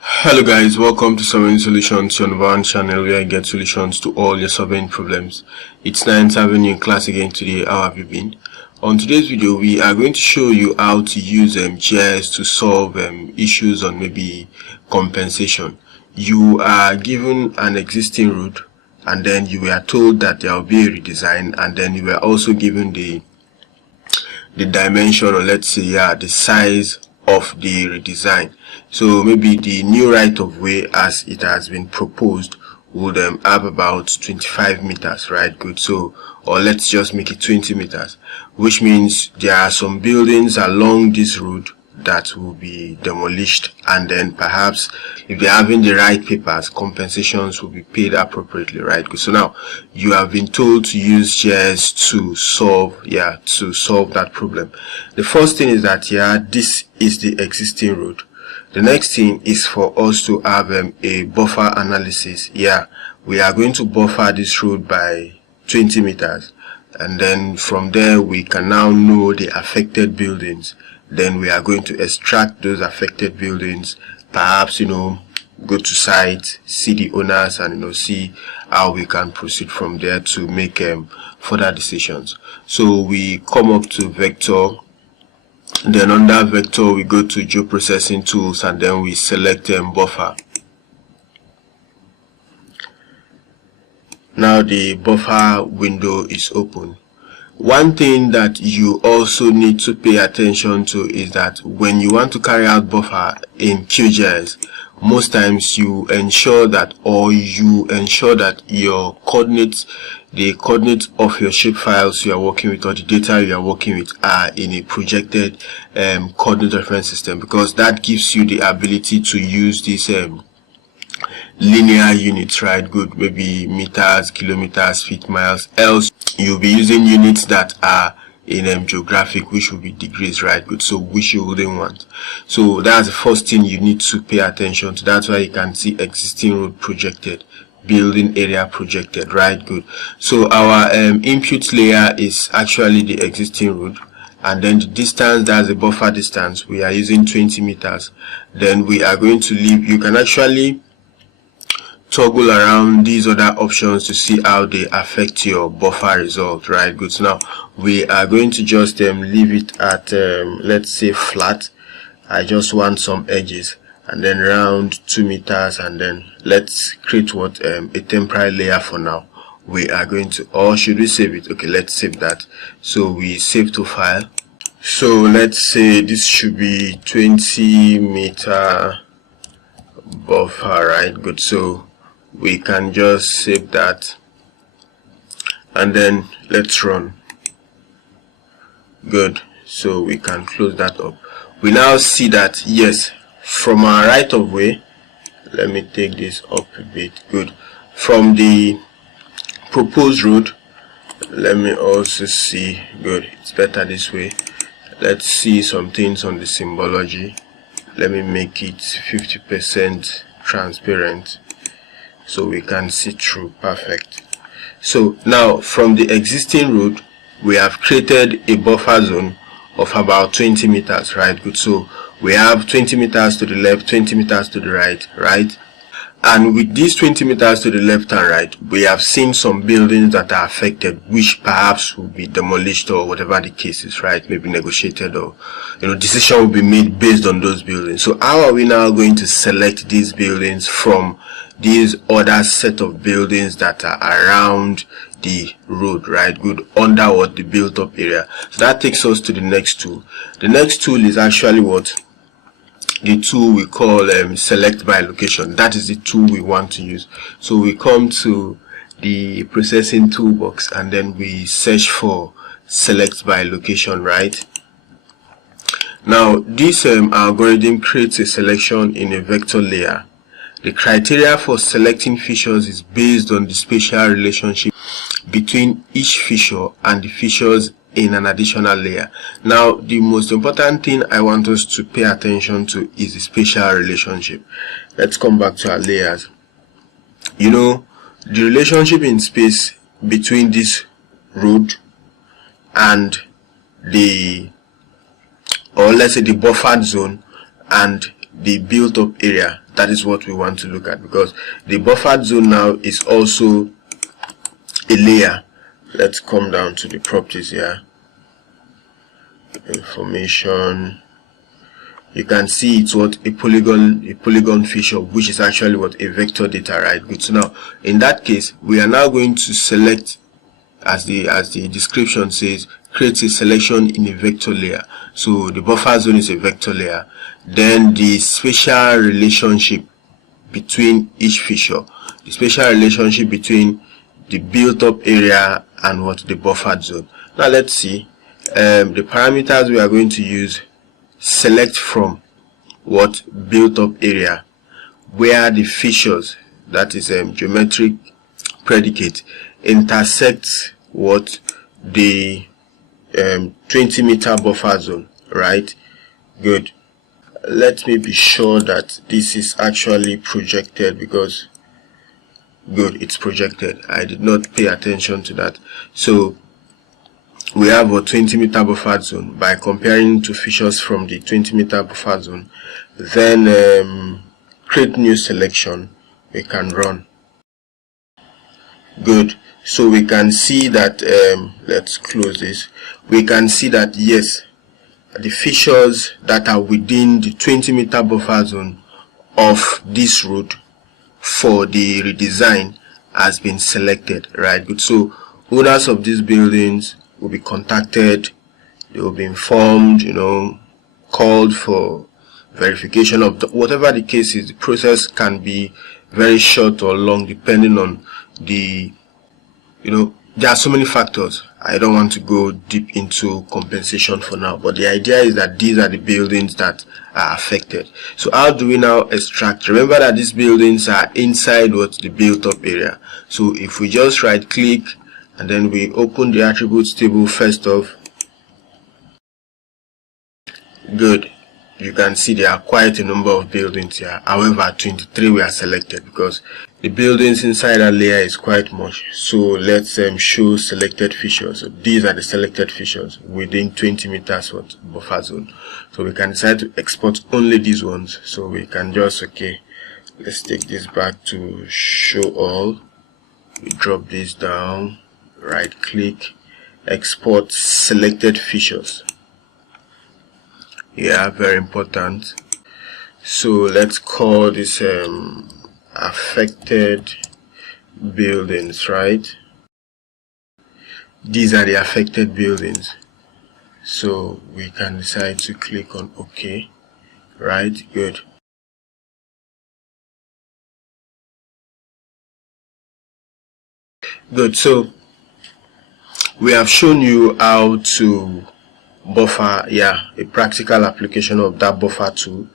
Hello guys, welcome to Surveying Solutions, your number one channel where I get solutions to all your surveying problems. It's 9th Avenue in class again today. How have you been? On today's video, we are going to show you how to use GIS to solve issues on maybe compensation. You are given an existing road and then you were told that there will be a redesign, and then you were also given the dimension, or let's say the size of the redesign. So maybe the new right of way as it has been proposed would have about 25 meters, right? Good. So, or let's just make it 20 meters, which means there are some buildings along this road that will be demolished, and then perhaps if they're having the right papers, compensations will be paid appropriately, right? Good. So now you have been told to use GIS to solve that problem. The first thing is that this is the existing road. The next thing is for us to have a buffer analysis. We are going to buffer this road by 20 meters, and then from there we can now know the affected buildings. Then we are going to extract those affected buildings, perhaps go to site, see the owners, and see how we can proceed from there to make further decisions. So we come up to vector, then under vector we go to geoprocessing tools, and then we select buffer. Now the buffer window is open. One thing that you also need to pay attention to is that when you want to carry out buffer in QGIS, most times you ensure that your coordinates, the coordinates of your shapefiles you are working with, or the data you are working with, are in a projected coordinate reference system, because that gives you the ability to use this linear units, right? Good. Maybe meters, kilometers, feet, miles. Else you'll be using units that are in geographic, which will be degrees, right? Good. So which you wouldn't want. So that's the first thing you need to pay attention to. That's why you can see existing road projected, building area projected, right? Good. So our input layer is actually the existing road, and then the distance, that's the buffer distance. We are using 20 meters. Then we are going to leave. You can actually toggle around these other options to see how they affect your buffer result, right? Good. So now we are going to just leave it at let's say flat. I just want some edges, and then round 2 meters, and then let's create a temporary layer for now. We are going to, or should we save it? Okay, let's save that. So we save to file. So let's say this should be 20 meter buffer, right? Good. So we can just save that, and then let's run. Good. So we can close that up. We now see that yes, from our right of way, let me take this up a bit. Good. From the proposed road, let me also see. Good. It's better this way. Let's see some things on the symbology. Let me make it 50% transparent so we can see through. Perfect. So now from the existing road, we have created a buffer zone of about 20 meters, right? Good. So we have 20 meters to the left, 20 meters to the right? And with these 20 meters to the left and right, we have seen some buildings that are affected, which perhaps will be demolished, or whatever the case is, right? Maybe negotiated, or decision will be made based on those buildings. So how are we now going to select these buildings from these other set of buildings that are around the road, right? Good. Under the built up area. So that takes us to the next tool. The next tool is actually the tool we call select by location. That is the tool we want to use. So we come to the processing toolbox, and then we search for select by location, right? Now this algorithm creates a selection in a vector layer. The criteria for selecting features is based on the spatial relationship between each feature and the features in an additional layer. Now the most important thing I want us to pay attention to is the spatial relationship. Let's come back to our layers. The relationship in space between this road and let's say the buffered zone and the built up area, that is what we want to look at, because the buffered zone now is also a layer. Let's come down to the properties here. Information. You can see it's what a polygon feature, which is actually what a vector data, right? Good. So now in that case, we are now going to select, as the description says, create a selection in a vector layer. So the buffer zone is a vector layer. Then the spatial relationship between each feature, the spatial relationship between the built-up area and what the buffered zone. Now let's see the parameters we are going to use. Select from what built-up area, where the features, that is geometric predicate, intersect what the 20-meter buffer zone, right? Good. Let me be sure that this is actually projected, because good, it's projected. I did not pay attention to that. So we have a 20-meter buffer zone. By comparing to features from the 20-meter buffer zone, then create new selection. We can run. Good. So we can see that let's close this. We can see that yes, the features that are within the 20-meter buffer zone of this road for the redesign has been selected, right? Good. So owners of these buildings will be contacted, they will be informed, called for verification of whatever the case is. The process can be very short or long depending on the, there are so many factors. I don't want to go deep into compensation for now, but the idea is that these are the buildings that are affected. So how do we now extract? Remember that these buildings are inside the built-up area. So if we just right click and then we open the attributes table first off, good, you can see there are quite a number of buildings here. However, 23 were selected because the buildings inside that layer is quite much. So let's show selected features. So these are the selected features within 20 meters buffer zone. So we can decide to export only these ones. So we can just, okay, let's take this back to show all. We drop this down, right click, export selected features. Yeah, very important. So let's call this affected buildings, right? These are the affected buildings. So we can decide to click on OK, right? Good. Good. So we have shown you how to buffer, a practical application of that buffer tool,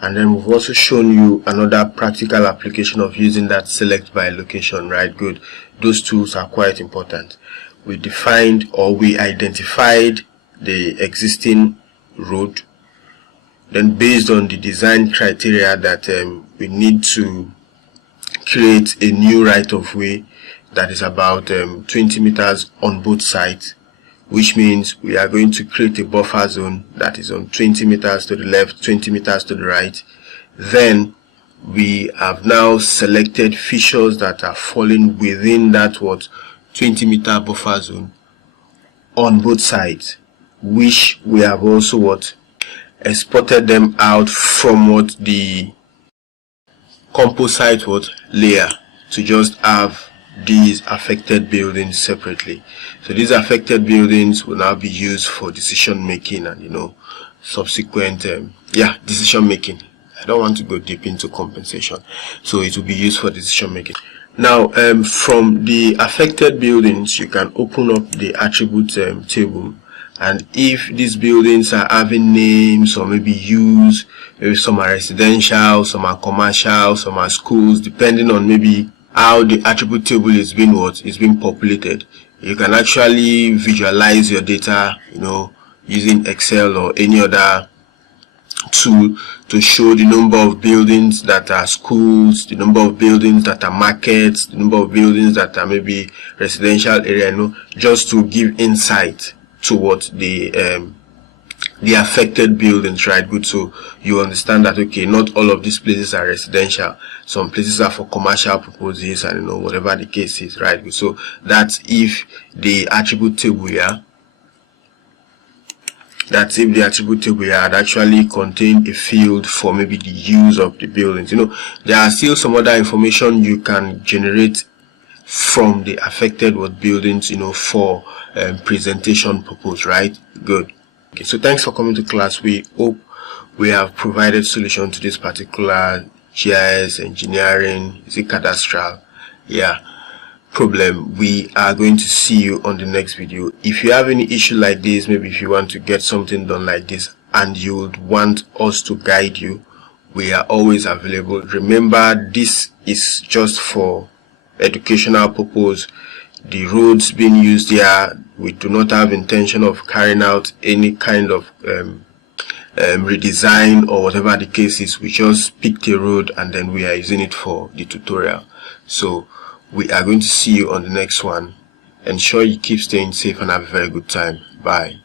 and then we've also shown you another practical application of using that select by location, right? Good. Those tools are quite important. We defined, or we identified the existing road, then based on the design criteria that we need to create a new right-of-way that is about 20 meters on both sides, which means we are going to create a buffer zone that is on 20 meters to the left, 20 meters to the right. Then we have now selected features that are falling within that 20 meter buffer zone on both sides, which we have also exported them out from the composite layer to just have these affected buildings separately. So these affected buildings will now be used for decision making and subsequent decision making. I don't want to go deep into compensation, so it will be used for decision making. Now from the affected buildings, you can open up the attribute table, and if these buildings are having names or maybe use, maybe some are residential, some are commercial, some are schools, depending on maybe how the attribute table is being populated, you can actually visualize your data, using Excel or any other tool to show the number of buildings that are schools, the number of buildings that are markets, the number of buildings that are maybe residential area, just to give insight to what the the affected buildings, right? Good. So you understand that, okay, not all of these places are residential. Some places are for commercial purposes, and whatever the case is, right? Good. So that's if the attribute table here, had actually contained a field for maybe the use of the buildings. There are still some other information you can generate from the affected buildings, for presentation purpose, right? Good. Okay, so thanks for coming to class. We hope we have provided solution to this particular GIS engineering, is it cadastral, problem. We are going to see you on the next video. If you have any issue like this, maybe if you want to get something done like this and you would want us to guide you, we are always available. Remember, this is just for educational purpose. The roads being used here, we do not have intention of carrying out any kind of redesign or whatever the case is. We just picked a road and then we are using it for the tutorial. So we are going to see you on the next one. Ensure you keep staying safe and have a very good time. Bye.